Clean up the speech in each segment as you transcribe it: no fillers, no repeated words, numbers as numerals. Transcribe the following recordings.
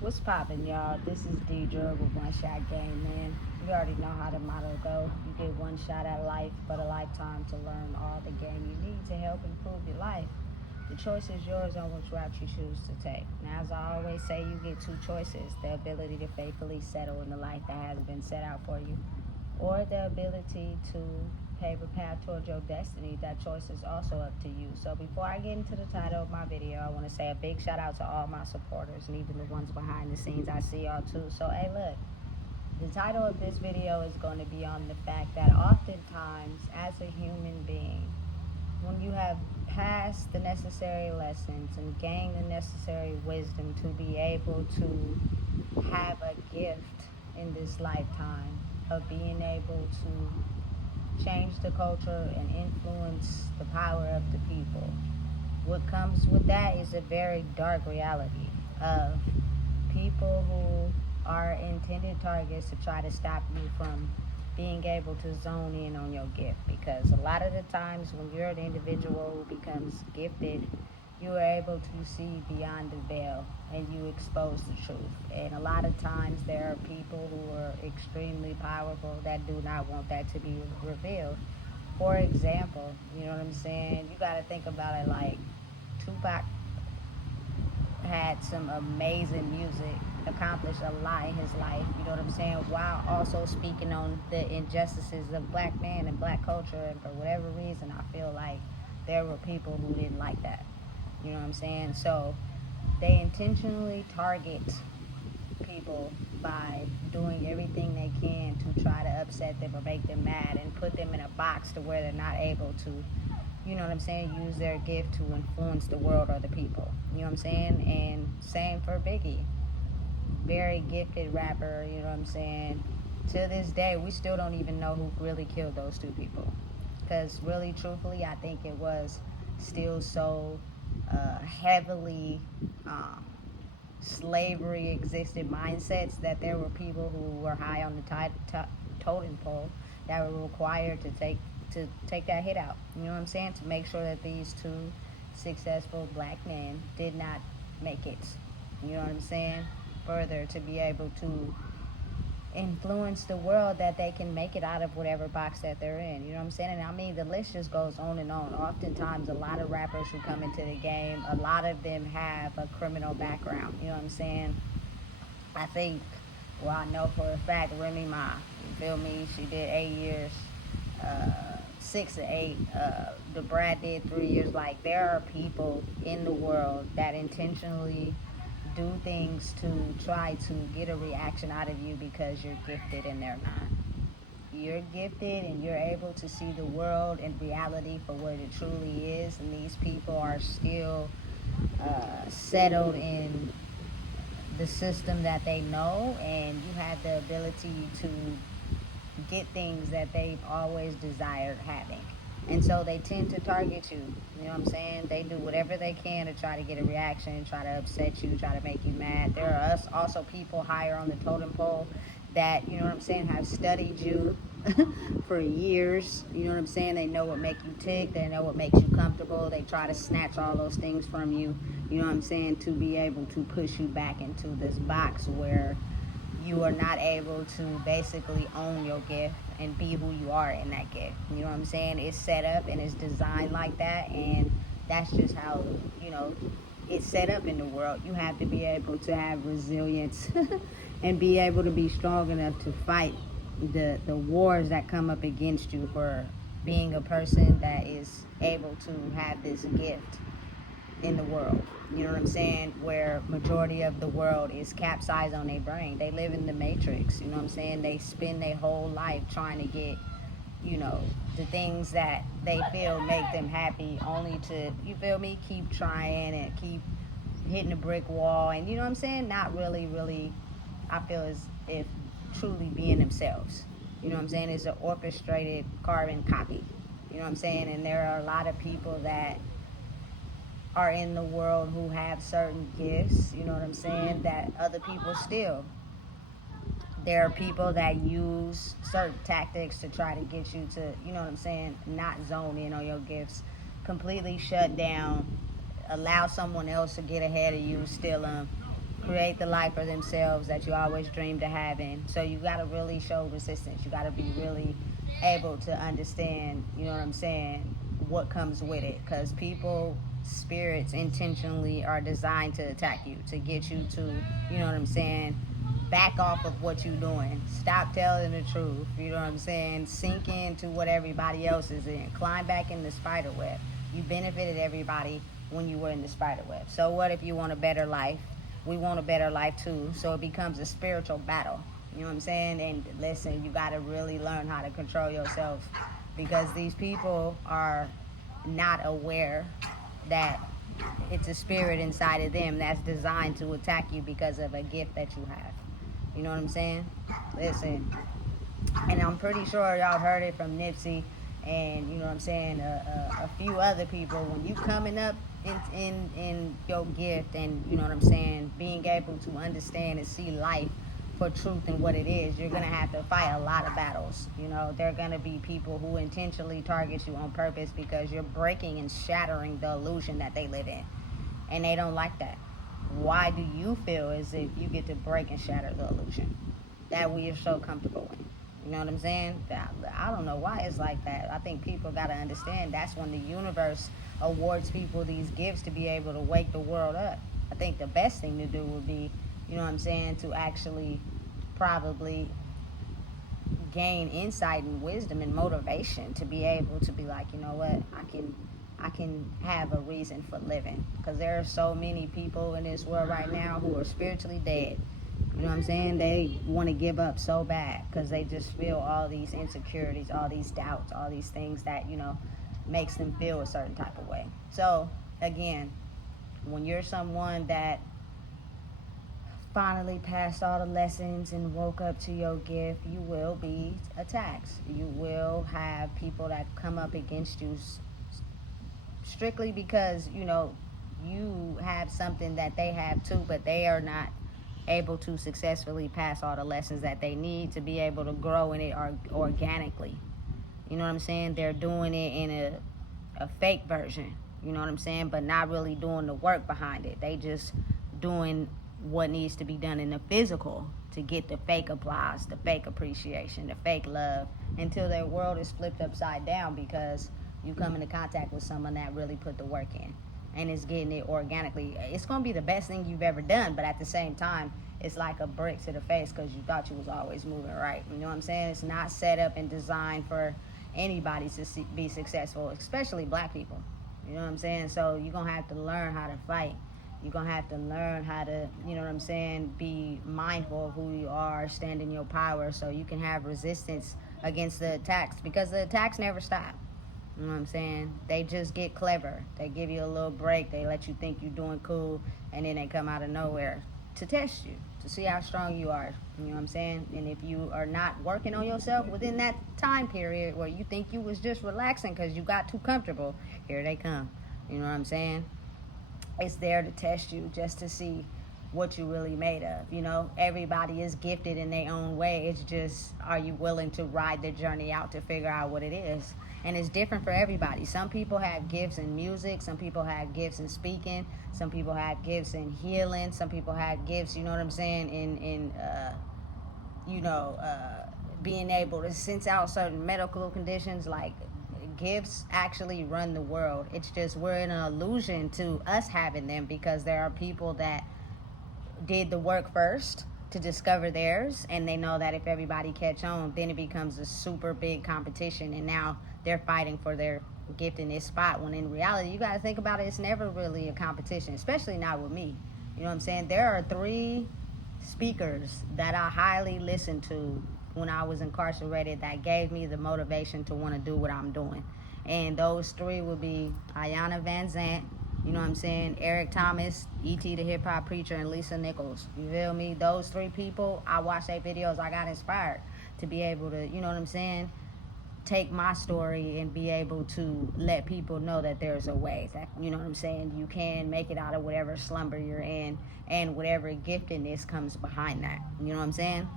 What's poppin', y'all? This is Deidre with One Shot Game, man. You already know how the motto go. You get one shot at life, but a lifetime to learn all the game you need to help improve your life. The choice is yours on which route you choose to take. Now, as I always say, you get two choices: the ability to faithfully settle in the life that has been set out for you, or the ability to pave a path towards your destiny. That choice is also up to you. So before I get into the title of my video, I want to say a big shout out to all my supporters and even the ones behind the scenes. I see y'all too. So hey, look, the title of this video is going to be on the fact that oftentimes as a human being, when you have passed the necessary lessons and gained the necessary wisdom to be able to have a gift in this lifetime of being able to change the culture and influence the power of the people, what comes with that is a very dark reality of people who are intended targets to try to stop you from being able to zone in on your gift, because a lot of the times when you're an individual who becomes gifted, you are able to see beyond the veil and you expose the truth. And a lot of times there are people who are extremely powerful that do not want that to be revealed. For example, you know what I'm saying? You got to think about it like Tupac had some amazing music, accomplished a lot in his life, you know what I'm saying, while also speaking on the injustices of black men and black culture. And for whatever reason, I feel like there were people who didn't like that, you know what I'm saying? So they intentionally target people by doing everything they can to try to upset them or make them mad and put them in a box to where they're not able to, you know what I'm saying, use their gift to influence the world or the people. You know what I'm saying? And same for Biggie. Very gifted rapper, you know what I'm saying? To this day, we still don't even know who really killed those two people. Because really, truthfully, I think it was still so heavily slavery existed mindsets that there were people who were high on the totem pole that were required to take that hit out. You know what I'm saying? To make sure that these two successful black men did not make it. You know what I'm saying? Further, to be able to influence the world that they can make it out of whatever box that they're in. You know what I'm saying? And I mean, the list just goes on and on. Oftentimes, a lot of rappers who come into the game, a lot of them have a criminal background. You know what I'm saying? I think, well, I know for a fact, Remy Ma, you feel me? She did 8 years, 6 to 8. The Brad did 3 years. Like, there are people in the world that intentionally do things to try to get a reaction out of you because you're gifted and they're not. You're gifted and you're able to see the world and reality for what it truly is, and these people are still settled in the system that they know, and you have the ability to get things that they've always desired having. And so they tend to target you. You know what I'm saying? They do whatever they can to try to get a reaction, try to upset you, try to make you mad. There are also people higher on the totem pole that, you know what I'm saying, have studied you for years. You know what I'm saying? They know what makes you tick. They know what makes you comfortable. They try to snatch all those things from you. You know what I'm saying? To be able to push you back into this box where you are not able to basically own your gift and be who you are in that gift. You know what I'm saying? It's set up and it's designed like that, and that's just how, you know, it's set up in the world. You have to be able to have resilience and be able to be strong enough to fight the wars that come up against you for being a person that is able to have this gift in the world. You know what I'm saying? Where majority of the world is capsized on their brain. They live in the matrix. You know what I'm saying? They spend their whole life trying to get, you know, the things that they feel make them happy, only to, you feel me, keep trying and keep hitting a brick wall. And you know what I'm saying? Not really, I feel as if truly being themselves. You know what I'm saying? It's an orchestrated carbon copy. You know what I'm saying? And there are a lot of people that are in the world who have certain gifts, you know what I'm saying, that other people steal. There are people that use certain tactics to try to get you to, you know what I'm saying, not zone in on your gifts, completely shut down, allow someone else to get ahead of you, steal them, create the life for themselves that you always dreamed of having. So you got to really show resistance. You got to be really able to understand, you know what I'm saying, what comes with it. Because people, spirits intentionally are designed to attack you, to get you to, you know what I'm saying, back off of what you're doing. Stop telling the truth. You know what I'm saying? Sink into what everybody else is in. Climb back in the spider web. You benefited everybody when you were in the spider web. So what if you want a better life? We want a better life too. So it becomes a spiritual battle. You know what I'm saying? And listen, you got to really learn how to control yourself, because these people are not aware that it's a spirit inside of them that's designed to attack you because of a gift that you have. You know what I'm saying? Listen, and I'm pretty sure y'all heard it from Nipsey and, you know what I'm saying, a few other people. When you coming up in your gift and, you know what I'm saying, being able to understand and see life for truth and what it is, you're going to have to fight a lot of battles. You know, there are going to be people who intentionally target you on purpose because you're breaking and shattering the illusion that they live in. And they don't like that. Why do you feel as if you get to break and shatter the illusion that we are so comfortable in? You know what I'm saying? I don't know why it's like that. I think people got to understand that's when the universe awards people these gifts to be able to wake the world up. I think the best thing to do would be, you know what I'm saying, to actually probably gain insight and wisdom and motivation to be able to be like, you know what, I can have a reason for living, because there are so many people in this world right now who are spiritually dead. You know what I'm saying? They want to give up so bad because they just feel all these insecurities, all these doubts, all these things that, you know, makes them feel a certain type of way. So again, when you're someone that finally passed all the lessons and woke up to your gift, you will be attacked. You will have people that come up against you strictly because, you know, you have something that they have too, but they are not able to successfully pass all the lessons that they need to be able to grow in it organically. You know what I'm saying? They're doing it in a fake version, you know what I'm saying, but not really doing the work behind it. They just doing what needs to be done in the physical to get the fake applause, the fake appreciation, the fake love, until their world is flipped upside down because you come into contact with someone that really put the work in and is getting it organically. It's going to be the best thing you've ever done, but at the same time, it's like a brick to the face because you thought you was always moving right. You know what I'm saying? It's not set up and designed for anybody to be successful, especially black people. You know what I'm saying? So you're going to have to learn how to fight. You're going to have to learn how to, you know what I'm saying, be mindful of who you are, stand in your power so you can have resistance against the attacks, because the attacks never stop. You know what I'm saying? They just get clever. They give you a little break. They let you think you're doing cool, and then they come out of nowhere to test you, to see how strong you are. You know what I'm saying? And if you are not working on yourself within that time period where you think you was just relaxing because you got too comfortable, here they come. You know what I'm saying? It's there to test you just to see what you really made of. You know, everybody is gifted in their own way. It's just, are you willing to ride the journey out to figure out what it is? And it's different for everybody. Some people have gifts in music. Some people have gifts in speaking. Some people have gifts in healing. Some people have gifts, you know what I'm saying, in being able to sense out certain medical conditions. Like, gifts actually run the world. It's just we're in an illusion to us having them because there are people that did the work first to discover theirs, and they know that if everybody catch on, then it becomes a super big competition, and now they're fighting for their gift in this spot, when in reality, you got to think about it, it's never really a competition, especially not with me. You know what I'm saying? There are 3 speakers that I highly listened to when I was incarcerated that gave me the motivation to want to do what I'm doing. And those 3 would be Ayanna Van Zant, you know what I'm saying, Eric Thomas, E.T. the Hip Hop Preacher, and Lisa Nichols. You feel me? Those 3 people, I watched their videos, I got inspired to be able to, you know what I'm saying, take my story and be able to let people know that there's a way, that, you know what I'm saying, you can make it out of whatever slumber you're in, and whatever giftedness comes behind that. You know what I'm saying?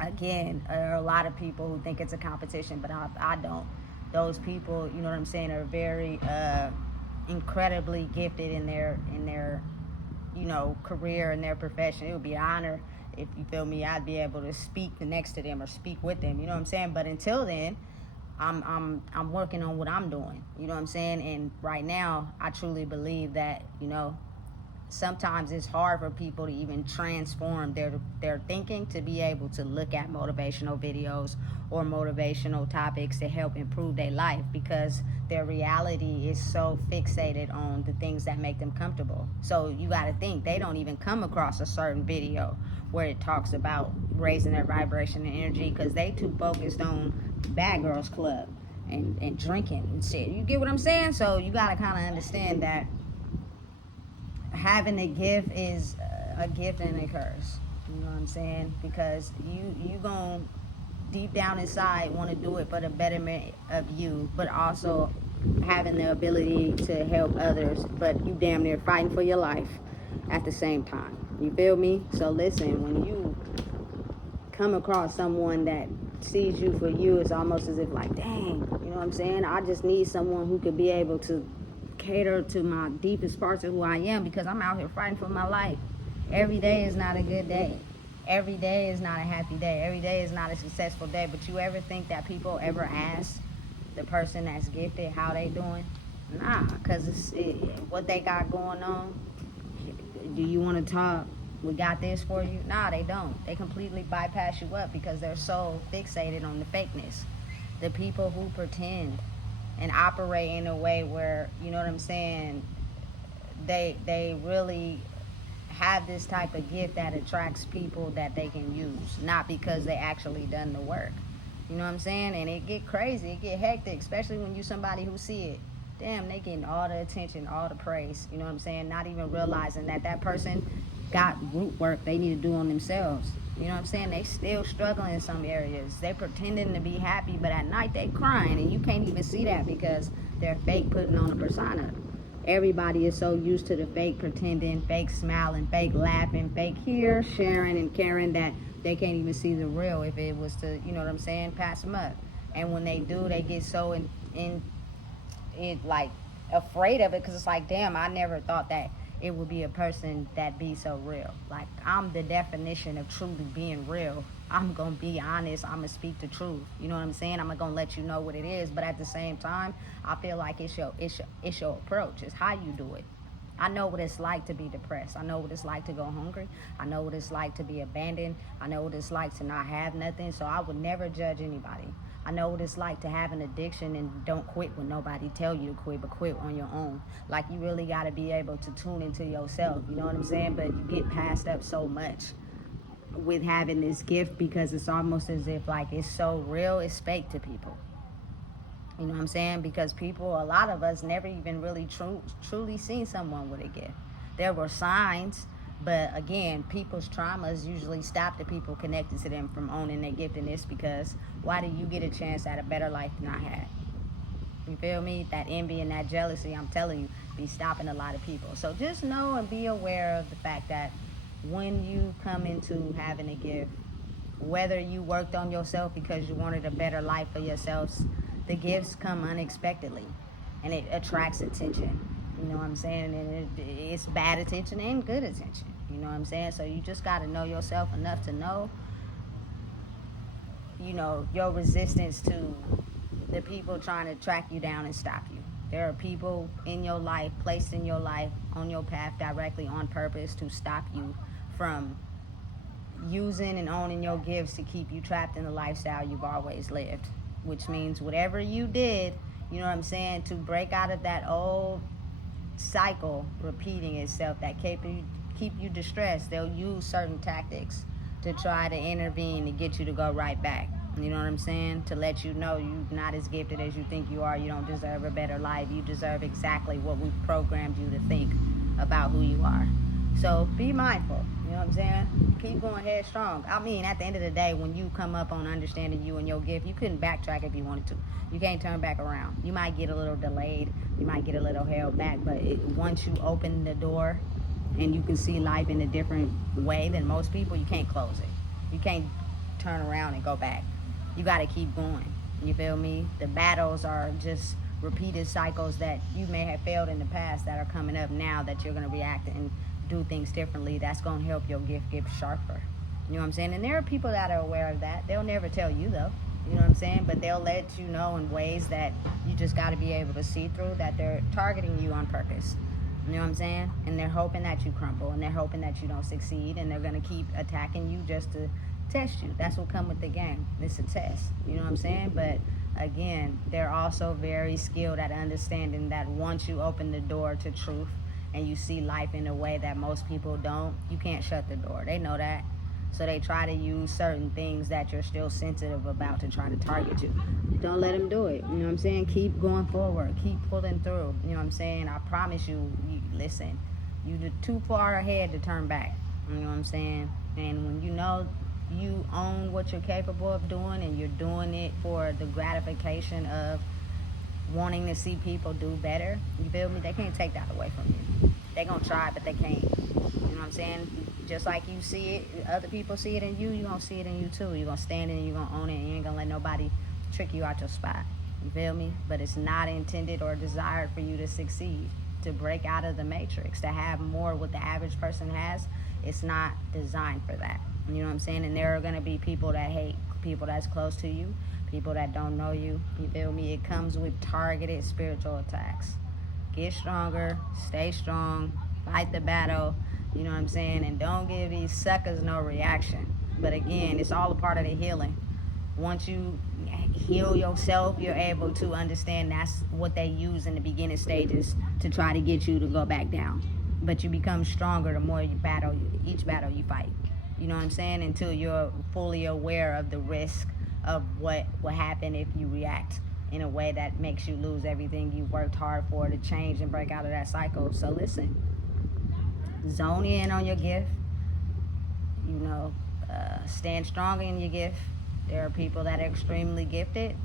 Again, there are a lot of people who think it's a competition, but I don't. Those people, you know what I'm saying, are very incredibly gifted in their career in their profession. It would be an honor if, you feel me, I'd be able to speak next to them or speak with them, you know what I'm saying? But until then, I'm working on what I'm doing, you know what I'm saying? And right now, I truly believe that, sometimes it's hard for people to even transform their thinking to be able to look at motivational videos or motivational topics to help improve their life, because their reality is so fixated on the things that make them comfortable. So you got to think, they don't even come across a certain video where it talks about raising their vibration and energy, because they too focused on Bad Girls Club and drinking and shit. You get what I'm saying? So you got to kind of understand that having a gift is a gift and a curse. You know what I'm saying? Because you gon' deep down inside want to do it for the betterment of you, but also having the ability to help others, but you damn near fighting for your life at the same time. You feel me? So listen, when you come across someone that sees you for you, it's almost as if like, dang, you know what I'm saying? I just need someone who could be able to cater to my deepest parts of who I am, because I'm out here fighting for my life. Every day is not a good day. Every day is not a happy day. Every day is not a successful day. But you ever think that people ever ask the person that's gifted how they doing? Nah, because what they got going on. Do you want to talk? We got this for you. Nah, they don't. They completely bypass you up because they're so fixated on the fakeness. The people who pretend and operate in a way where, you know what I'm saying, they really have this type of gift that attracts people that they can use, not because they actually done the work. You know what I'm saying? And it get crazy, it get hectic, especially when you somebody who see it. Damn, they getting all the attention, all the praise, you know what I'm saying? Not even realizing that person got root work they need to do on themselves. You know what I'm saying? They still struggling in some areas. They pretending to be happy, but at night they crying, and you can't even see that because they're fake putting on a persona. Everybody is so used to the fake pretending, fake smiling, fake laughing, fake here, sharing and caring, that they can't even see the real if it was to, you know what I'm saying, pass them up. And when they do, they get so like afraid of it, because it's like, damn, I never thought that it would be a person that be so real. Like, I'm the definition of truly being real. I'm gonna be honest, I'm gonna speak the truth. You know what I'm saying? I'm gonna let you know what it is, but at the same time, I feel like it's your approach. It's how you do it. I know what it's like to be depressed. I know what it's like to go hungry. I know what it's like to be abandoned. I know what it's like to not have nothing. So I would never judge anybody. I know what it's like to have an addiction and don't quit when nobody tell you to quit, but quit on your own. Like, you really got to be able to tune into yourself, you know what I'm saying? But you get passed up so much with having this gift, because it's almost as if like it's so real, it's fake to people. You know what I'm saying? Because people, a lot of us never even really truly seen someone with a gift. There were signs, but again, people's traumas usually stop the people connected to them from owning their giftedness, because why do you get a chance at a better life than I had? You feel me? That envy and that jealousy, I'm telling you, be stopping a lot of people. So just know and be aware of the fact that when you come into having a gift, whether you worked on yourself because you wanted a better life for yourselves, the gifts come unexpectedly and it attracts attention. You know what I'm saying? And it's bad attention and good attention. You know what I'm saying? So you just got to know yourself enough to know, your resistance to the people trying to track you down and stop you. There are people in your life, placed in your life, on your path directly on purpose to stop you from using and owning your gifts to keep you trapped in the lifestyle you've always lived. Which means whatever you did, you know what I'm saying, to break out of that old cycle repeating itself that keep you distressed, they'll use certain tactics to try to intervene to get you to go right back. You know what I'm saying? To let you know you're not as gifted as you think you are. You don't deserve a better life. You deserve exactly what we've programmed you to think about who you are. So be mindful. You know what I'm saying? Keep going headstrong. I mean, at the end of the day, when you come up on understanding you and your gift, you couldn't backtrack if you wanted to. You can't turn back around. You might get a little delayed. You might get a little held back. But once you open the door and you can see life in a different way than most people, you can't close it. You can't turn around and go back. You got to keep going. You feel me? The battles are just repeated cycles that you may have failed in the past that are coming up now that you're going to react and do things differently, that's going to help your gift get sharper. You know what I'm saying? And there are people that are aware of that. They'll never tell you, though. You know what I'm saying? But they'll let you know in ways that you just got to be able to see through, that they're targeting you on purpose. You know what I'm saying? And they're hoping that you crumble, and they're hoping that you don't succeed, and they're going to keep attacking you just to test you. That's what come with the game. It's a test. You know what I'm saying? But again, they're also very skilled at understanding that once you open the door to truth and you see life in a way that most people don't, you can't shut the door. They know that. So they try to use certain things that you're still sensitive about to try to target you. Don't let them do it. You know what I'm saying? Keep going forward. Keep pulling through. You know what I'm saying? I promise you, listen, you're too far ahead to turn back. You know what I'm saying? And when you know you own what you're capable of doing, and you're doing it for the gratification of wanting to see people do better, you feel me? They can't take that away from you. They gonna try, but they can't. You know what I'm saying? Just like you see it, other people see it in you, you're gonna see it in you too. You're gonna stand in it, you're gonna own it, and you ain't gonna let nobody trick you out your spot. You feel me? But it's not intended or desired for you to succeed, to break out of the matrix, to have more what the average person has. It's not designed for that. You know what I'm saying? And there are gonna be people that hate people that's close to you, people that don't know you. You feel me? It comes with targeted spiritual attacks. Get stronger, stay strong, fight the battle, you know what I'm saying? And don't give these suckers no reaction. But again, it's all a part of the healing. Once you heal yourself, you're able to understand that's what they use in the beginning stages to try to get you to go back down. But you become stronger the more you battle, each battle you fight. You know what I'm saying? Until you're fully aware of the risk of what will happen if you react in a way that makes you lose everything you worked hard for to change and break out of that cycle. So listen, zone in on your gift. You know, stand strong in your gift. There are people that are extremely gifted,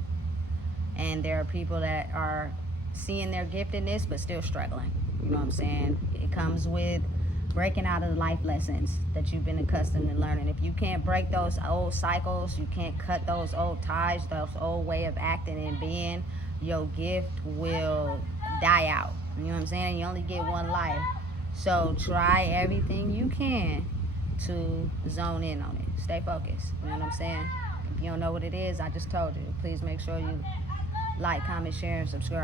and there are people that are seeing their giftedness but still struggling. You know what I'm saying? It comes with breaking out of the life lessons that you've been accustomed to learning. If you can't break those old cycles, you can't cut those old ties, those old way of acting and being, your gift will die out. You know what I'm saying? You only get one life. So try everything you can to zone in on it. Stay focused. You know what I'm saying? If you don't know what it is, I just told you. Please make sure you like, comment, share, and subscribe.